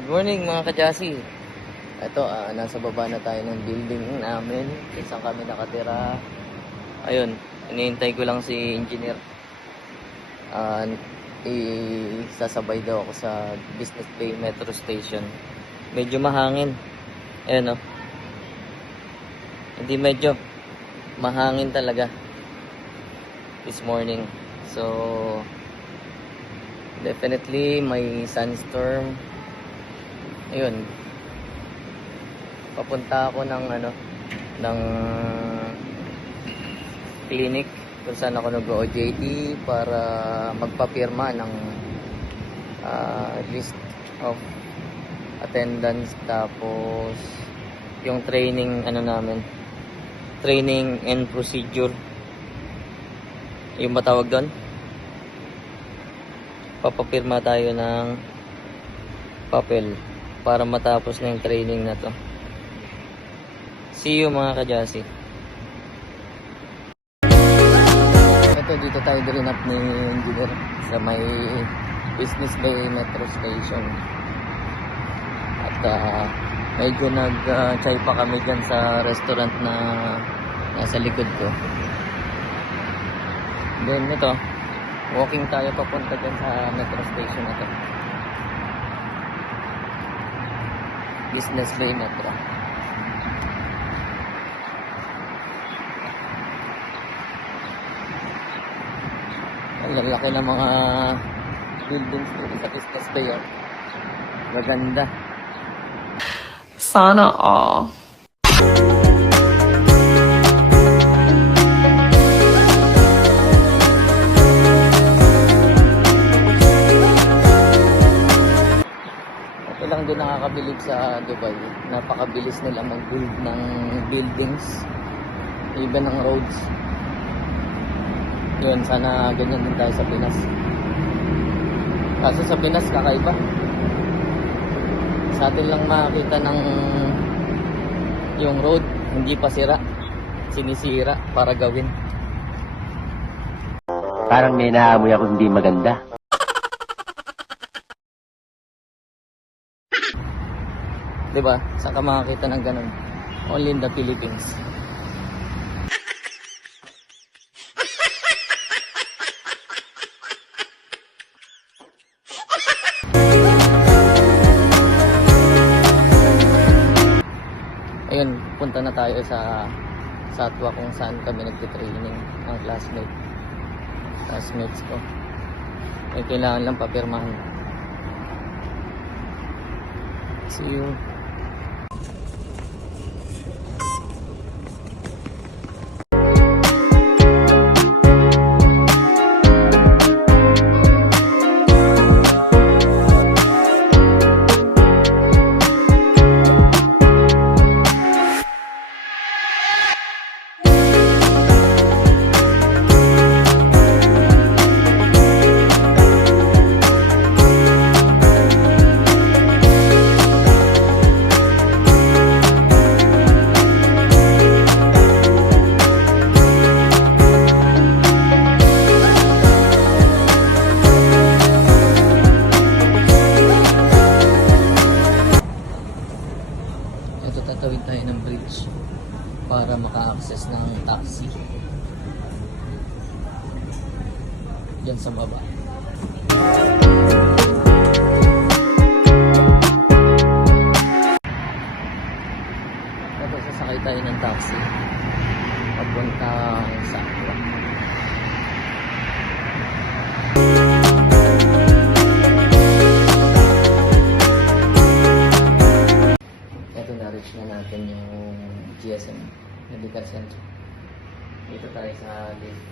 Good morning mga kajasi. Ito, nasa baba na tayo ng building namin. Saan kami nakatira. Ayun, hinihintay ko lang si engineer. Sasabay daw ako sa Business Bay Metro Station. Medyo mahangin. Ayan o. Hindi medyo. Mahangin talaga. This morning. So, definitely may sandstorm. Ayun. Papunta ako ng clinic kung saan ako nag-OJT para magpapirma ng list of attendance, tapos yung training training and procedure, yung matawag doon. Papapirma tayo ng papel para matapos na yung training na to. See you mga kajasi. Ito, dito tayo dilinap ni engineer sa may Business Bay Metro Station. At medyo nag-chai pa kami dyan sa restaurant na nasa likod ko. Then ito, walking tayo papunta dyan sa metro station na to. Business Bay Metro. Ang lalaki ng mga buildings dito sa Business Bay. Maganda. Sana all. Lang din nakakabilib sa Dubai. Napakabilis nila mag-build ng buildings, even ng roads. Yun, sana ganyan din tayo sa Pinas. Kaso sa Pinas kakaiba. Sa atin lang makakita ng yung road hindi pa sira, sinisira para gawin. Parang may naamoy ako hindi maganda. Diba? Saan ka makakita ng ganun? Only in the Philippines. Ayun, punta na tayo sa Satwa kung saan kami nagtitraining ng classmates ko. Ay, kailangan lang papirmahan. See you. Tatawid tayo ng bridge para maka-access ng taxi dyan sa baba. Tapos sasakay tayo ng taxi papunta sa Aqua. Na-reach na natin yung GSM Medical Center. Dito tayo sa lift.